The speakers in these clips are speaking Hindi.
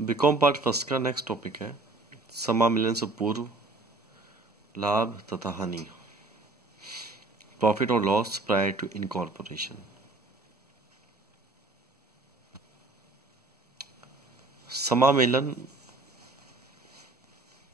बीकॉम पार्ट फर्स्ट का नेक्स्ट टॉपिक है समामिलन से पूर्व लाभ तथा हानि, प्रॉफिट और लॉस प्रायर टू इनकॉर्पोरेशन। समामेलन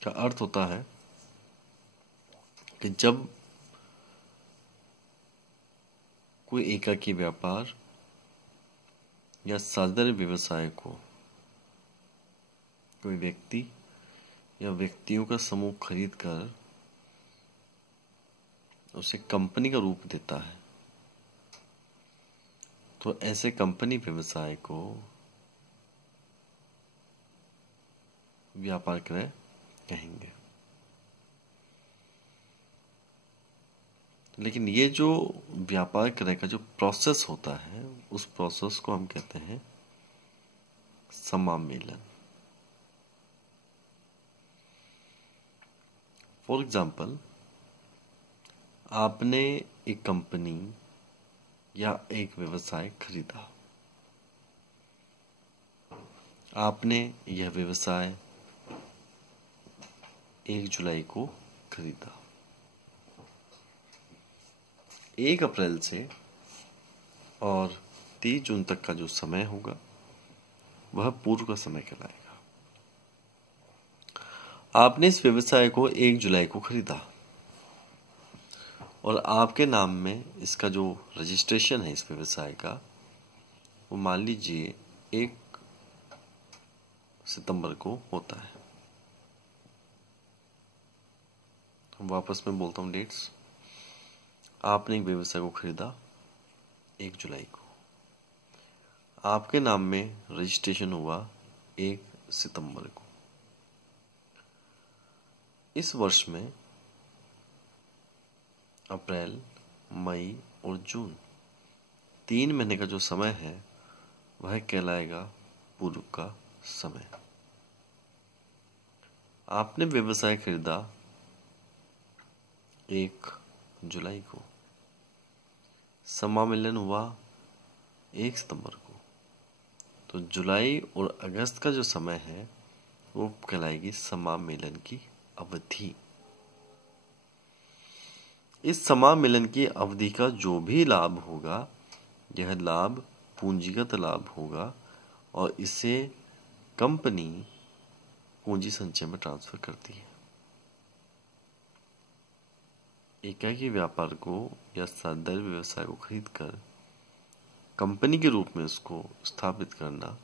का अर्थ होता है कि जब कोई एकाकी व्यापार या साझेदारी व्यवसाय को कोई व्यक्ति या व्यक्तियों का समूह खरीद कर उसे कंपनी का रूप देता है, तो ऐसे कंपनी व्यवसाय को व्यापार क्रय कहेंगे। लेकिन ये जो व्यापार क्रय का जो प्रोसेस होता है उस प्रोसेस को हम कहते हैं समामेलन। फॉर एग्जाम्पल, आपने एक कंपनी या एक व्यवसाय खरीदा। आपने यह व्यवसाय 1 जुलाई को खरीदा। 1 अप्रैल से और 30 जून तक का जो समय होगा वह पूर्व का समय कहलाएगा। आपने इस व्यवसाय को 1 जुलाई को खरीदा और आपके नाम में इसका जो रजिस्ट्रेशन है इस व्यवसाय का वो मान लीजिए 1 सितंबर को होता है। वापस मैं बोलता हूँ डेट्स। आपने एक व्यवसाय को खरीदा 1 जुलाई को, आपके नाम में रजिस्ट्रेशन हुआ 1 सितंबर को। इस वर्ष में अप्रैल, मई और जून 3 महीने का जो समय है वह कहलाएगा पूर्व का समय। आपने व्यवसाय खरीदा 1 जुलाई को, समामेलन हुआ 1 सितंबर को, तो जुलाई और अगस्त का जो समय है वो कहलाएगी समामेलन की अवधि। इस समामेलन की अवधि का जो भी लाभ होगा यह लाभ पूंजीगत लाभ होगा और इसे कंपनी पूंजी संचय में ट्रांसफर करती है। एकाकी व्यापार को या साझेदारी व्यवसाय को खरीदकर कंपनी के रूप में उसको स्थापित करना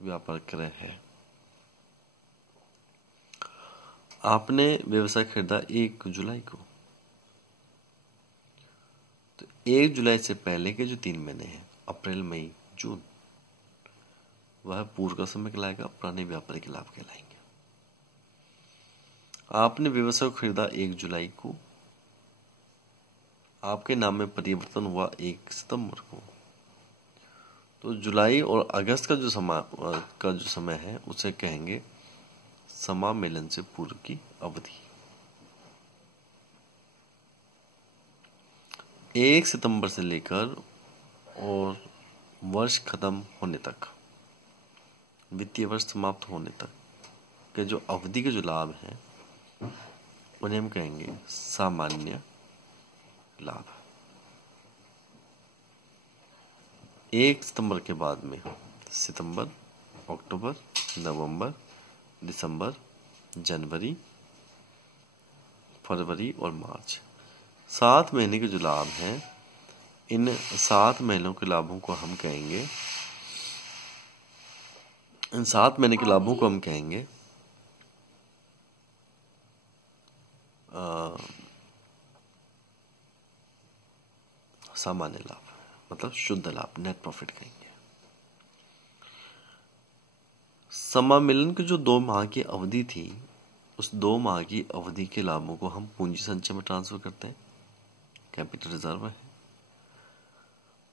व्यापार क्रय है। आपने व्यवसाय खरीदा 1 जुलाई को, तो 1 जुलाई से पहले के जो 3 महीने हैं अप्रैल, मई, जून वह पूर्व का समय कहलाएगा, पुराने व्यापारिक लाभ कहलाएंगे। आपने व्यवसाय को खरीदा 1 जुलाई को, आपके नाम में परिवर्तन हुआ 1 सितंबर को, तो जुलाई और अगस्त का जो समय है उसे कहेंगे समामेलन से पूर्व की अवधि। 1 सितंबर से लेकर और वर्ष खत्म होने तक, वित्तीय वर्ष समाप्त होने तक के जो अवधि के जो लाभ हैं उन्हें हम कहेंगे सामान्य लाभ। 1 सितंबर के बाद में सितंबर, अक्टूबर, नवंबर, दिसंबर, जनवरी, फरवरी और मार्च 7 महीने के जो लाभ हैं, इन 7 महीनों के लाभों को हम कहेंगे, इन 7 महीने के लाभों को हम कहेंगे सामान्य लाभ, मतलब शुद्ध लाभ, नेट प्रॉफिट कहेंगे। समामेलन की जो 2 माह की अवधि थी उस 2 माह की अवधि के लाभों को हम पूंजी संचय में ट्रांसफर करते हैं, कैपिटल रिजर्व है।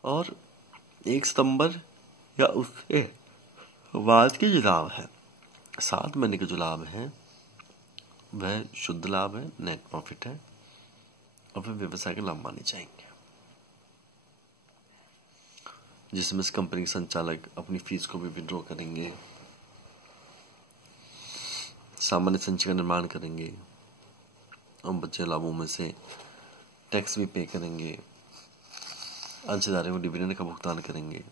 और 1 सितंबर या उसके बाद के जो लाभ है, 7 महीने के जो लाभ है वह शुद्ध लाभ है, नेट प्रॉफिट है और फिर व्यवसाय के लाभ माने जाएंगे। जिसमें से कंपनी के संचालक अपनी फीस को भी विड्रॉ करेंगे, सामान्य संचय का निर्माण करेंगे और बचे लाभों में से टैक्स भी पे करेंगे, अंशधारियों को डिविडेंड का भुगतान करेंगे।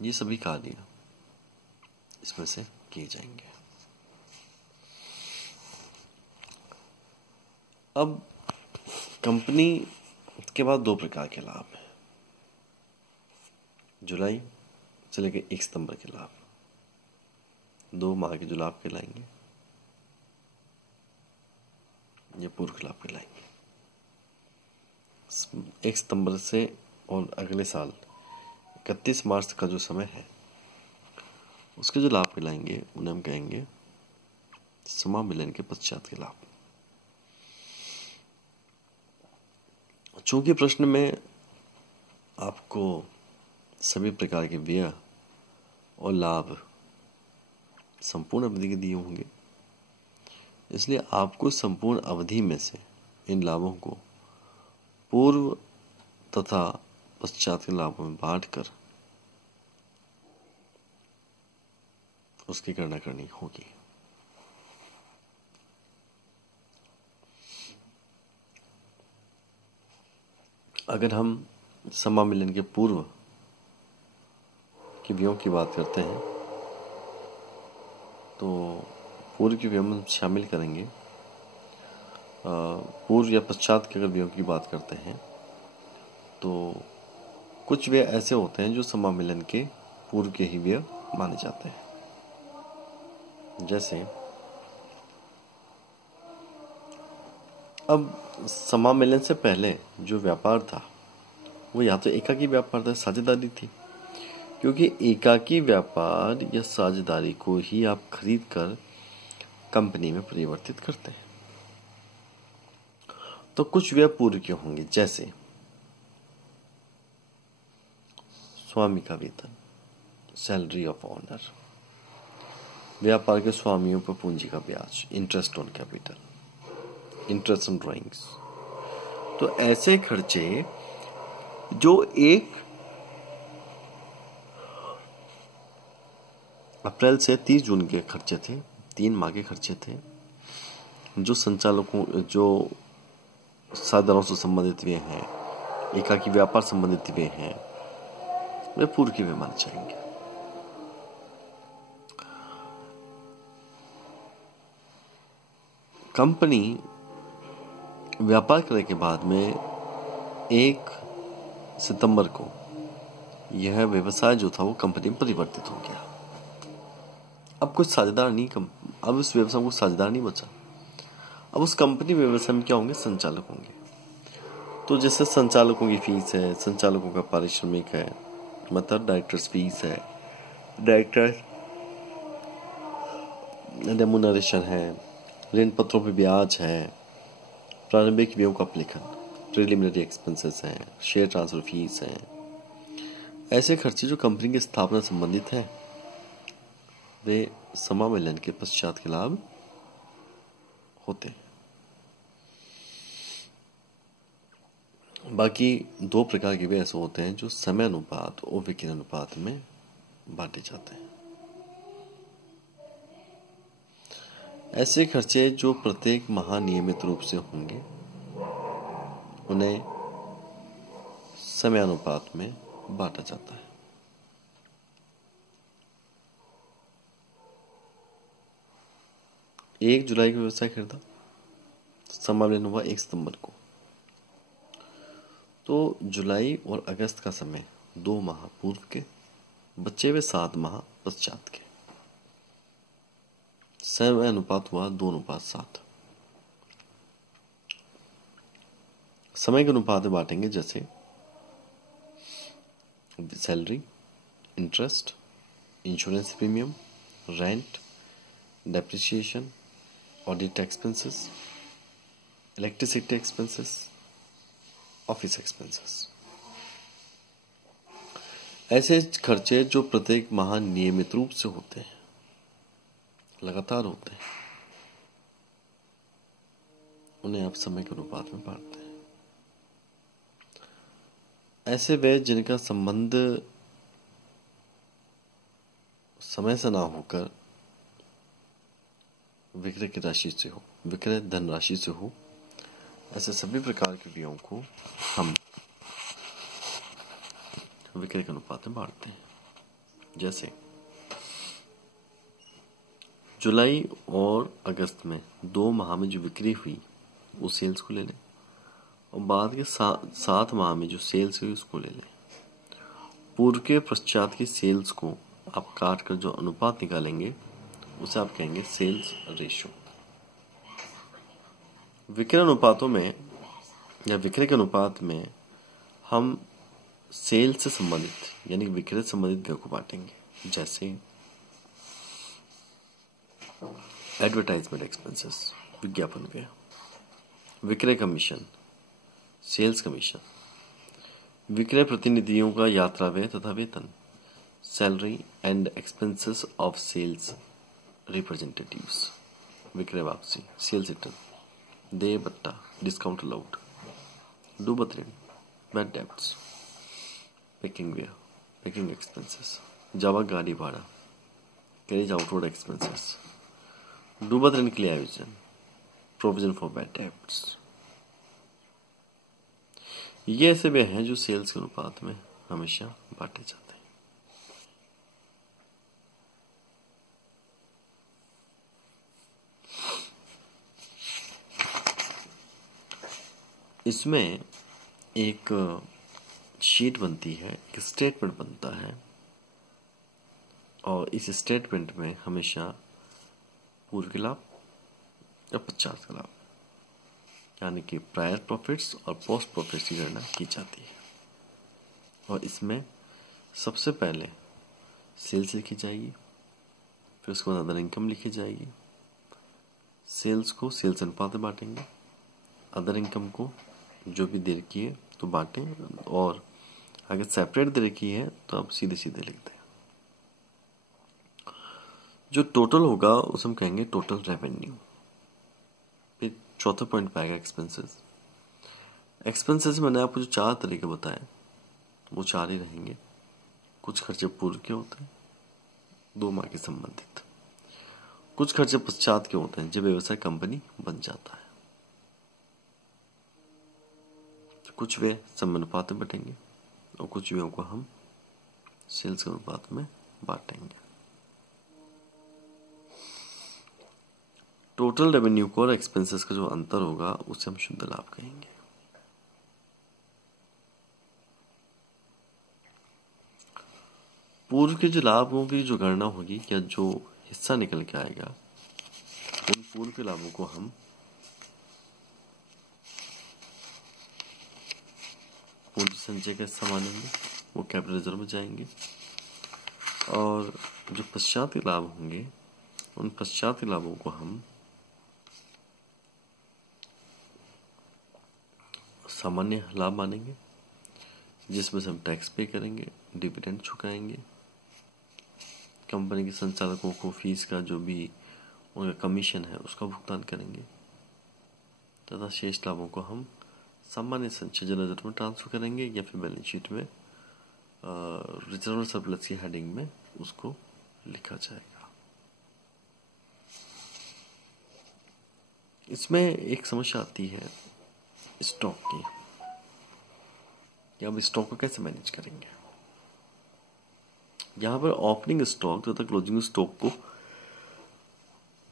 ये सभी कार्य इसमें से किए जाएंगे। अब कंपनी के बाद 2 प्रकार के लाभ हैं। जुलाई से लेकर 1 सितंबर के लाभ, 2 माह के जो लाभ कहलाएंगे ये पूर्व लाभ कहलाएंगे। 1 सितंबर से और अगले साल 31 मार्च का जो समय है उसके जो लाभ कहलाएंगे उन्हें हम कहेंगे समामिलन के पश्चात के लाभ। चूंकि प्रश्न में आपको सभी प्रकार के व्यय और लाभ संपूर्ण अवधि के दिए होंगे, इसलिए आपको संपूर्ण अवधि में से इन लाभों को पूर्व तथा पश्चात के लाभों में बांटकर उसकी गणना करनी होगी। अगर हम समामिलन के पूर्व के व्ययों की बात करते हैं तो पूर्व के व्यय में शामिल करेंगे, पूर्व या पश्चात के अगर व्ययों की बात करते हैं तो कुछ व्यय ऐसे होते हैं जो समामिलन के पूर्व के ही व्यय माने जाते हैं। जैसे अब समामिलन से पहले जो व्यापार था वो या तो एकाकी व्यापार था, साझेदारी थी, क्योंकि एकाकी व्यापार या साझेदारी को ही आप खरीद कर कंपनी में परिवर्तित करते हैं। तो कुछ व्यय पूर्व के होंगे, जैसे स्वामी का वेतन, सैलरी ऑफ ऑनर, व्यापार के स्वामियों पर पूंजी का ब्याज, interest on capital, interest on drawings. तो ऐसे खर्चे जो 1 अप्रैल से 30 जून के खर्चे थे, 3 माह के खर्चे थे, जो संचालकों, जो साधनों से संबंधित व्यय हैं, एकाकी व्यापार संबंधित व्यय हैं, वे पूर्व के व्यय माने जाएंगे। कंपनी व्यापार करने के बाद में 1 सितंबर को यह व्यवसाय जो था वो कंपनी में परिवर्तित हो गया। अब कुछ साझेदार नहीं, अब उस व्यवसाय को साझेदार नहीं बचा। अब उस कंपनी व्यवसाय में क्या होंगे? संचालक होंगे। तो जैसे संचालकों की फीस है, संचालकों का पारिश्रमिक है, मतलब डायरेक्टर्स फीस है, डायरेक्टर रेम्युनरेशन है, ऋण पत्रों पर ब्याज है, प्रारंभिक व्ययों का अपलेखन, प्रिलिमिनरी एक्सपेंसेस हैं, शेयर ट्रांसफर फीस हैं। ऐसे खर्चे जो कंपनी की स्थापना संबंधित हैं वे समामिलन के पश्चात के लाभ होते हैं। बाकी 2 प्रकार के व्यय ऐसे होते हैं जो समय अनुपात और विकेंद्र अनुपात में बांटे जाते हैं। ऐसे खर्चे जो प्रत्येक माह नियमित रूप से होंगे उन्हें समयानुपात में बांटा जाता है। एक जुलाई को व्यवसाय खरीदा, समामिलन हुआ 1 सितंबर को, तो जुलाई और अगस्त का समय 2 माह पूर्व के, बचे हुए 7 माह पश्चात के। समय अनुपात हुआ 2:7। समय के अनुपात में बांटेंगे, जैसे salary, interest, insurance premium, rent, depreciation, audit expenses, electricity expenses, office expenses. ऐसे खर्चे जो प्रत्येक माह नियमित रूप से होते हैं, लगातार होते हैं, उन्हें आप समय के अनुपात में बांटते हैं। ऐसे व्यय जिनका संबंध समय से ना होकर विक्रय की राशि से हो, विक्रय धनराशि से हो, ऐसे सभी प्रकार के व्ययों को हम विक्रय के अनुपात में बांटते हैं। जैसे जुलाई और अगस्त में 2 माह में जो बिक्री हुई वो सेल्स को ले लें, और बाद के 7 माह में जो सेल्स हुई उसको ले लें। पूर्व के पश्चात की सेल्स को आप काट कर जो अनुपात निकालेंगे उसे आप कहेंगे सेल्स रेशो। विक्रय अनुपातों में या विक्रय के अनुपात में हम सेल्स से संबंधित यानी विक्रय से संबंधित व्यय को बांटेंगे। जैसे एडवर्टाइजमेंट एक्सपेंसेस, विज्ञापन व्यय, विक्रय कमीशन, सेल्स कमीशन, विक्रय प्रतिनिधियों का यात्रा व्यय तथा वेतन, salary and expenses of sales representatives, विक्रय वापसी, सेल्स रिटर्न, देय बट्टा, डिस्काउंट अलाउड, डूबत ऋण, बैड डेब्ट्स, पैकिंग व्यय, पैकिंग एक्सपेंसेस, जावा गाड़ी भाड़ा, कैरेज आउटवर्ड एक्सपेंसेस, डूबत ऋण के लिए आयोजन, प्रोविजन फॉर बैड डेब्ट्स। ये ऐसे व्यय हैं जो सेल्स के अनुपात में हमेशा बांटे जाते हैं। इसमें एक शीट बनती है, एक स्टेटमेंट बनता है, और इस स्टेटमेंट में हमेशा पूर्व के लाभ या पश्चात का लाभ यानी कि प्रायर प्रॉफिट्स और पोस्ट प्रॉफिट्स की गणना की जाती है। और इसमें सबसे पहले सेल्स लिखी जाएगी, फिर उसके बाद अदर इनकम लिखी जाएगी। सेल्स को सेल्स अनुपात में बांटेंगे, अदर इनकम को जो भी दे रखी है तो बांटें, और अगर सेपरेट दे रखी है तो आप सीधे सीधे लिख दें। जो टोटल होगा उसे हम कहेंगे टोटल रेवेन्यू। फिर चौथा पॉइंट पाएगा एक्सपेंसेस। एक्सपेंसेस मैंने आपको जो 4 तरीके बताए वो 4 ही रहेंगे। कुछ खर्चे पूर्व के होते हैं 2 माह के संबंधित, कुछ खर्चे पश्चात के होते हैं जब व्यवसाय कंपनी बन जाता है, कुछ वे समानुपात में बटेंगे और कुछ व्ययों को हम सेल्स के अनुपात में बांटेंगे। टोटल रेवेन्यू को और एक्सपेंसेस का जो अंतर होगा उसे हम शुद्ध लाभ कहेंगे। पूर्व के जो लाभों की जो गणना होगी या जो हिस्सा निकल के आएगा उन पूर्व के लाभों को हम पूंजी संचय का हिस्सा मानेंगे, वो कैपिटल रिजर्व में जाएंगे। और जो पश्चात के लाभ होंगे उन पश्चात के लाभों को हम सामान्य लाभ मानेंगे, जिसमें से हम टैक्स पे करेंगे, डिविडेंड चुकाएंगे, कंपनी के संचालकों को फीस का जो भी उनका कमीशन है उसका भुगतान करेंगे, तथा शेष लाभों को हम सामान्य संचय जनरल रिजर्व में ट्रांसफर करेंगे या फिर बैलेंस शीट में रिजर्व सरप्लस की हेडिंग में उसको लिखा जाएगा। इसमें एक समस्या आती है स्टॉक की, कि अब स्टॉक को कैसे मैनेज करेंगे। यहां पर ओपनिंग स्टॉक तथा क्लोजिंग स्टॉक को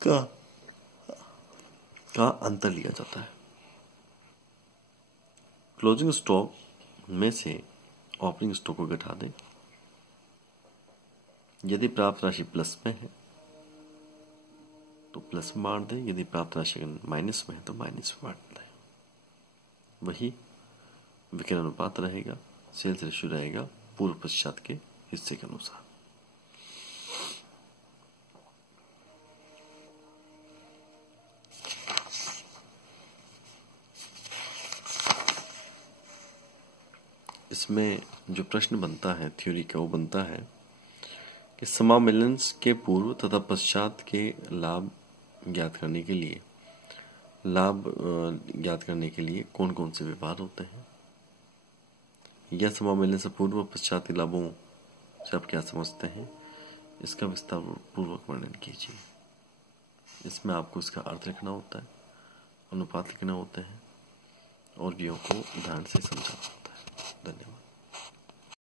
का अंतर लिया जाता है। क्लोजिंग स्टॉक में से ओपनिंग स्टॉक को घटा दें, यदि प्राप्त राशि प्लस में है तो प्लस में बांट दें, यदि प्राप्त राशि माइनस में है तो माइनस में बांट दें। वही विक्रय अनुपात रहेगा, सेल्स रेशियो रहेगा पूर्व पश्चात के हिस्से के अनुसार। इसमें जो प्रश्न बनता है थ्योरी का वो बनता है कि समामेलन के पूर्व तथा पश्चात के लाभ ज्ञात करने के लिए कौन कौन से व्यवहार होते हैं। या समय मिलने से पूर्व और पश्चात लाभों से आप क्या समझते हैं, इसका विस्तार पूर्वक वर्णन कीजिए। इसमें आपको इसका अर्थ लिखना होता है, अनुपात लिखना होता है और वियोग को ध्यान से समझाना होता है। धन्यवाद।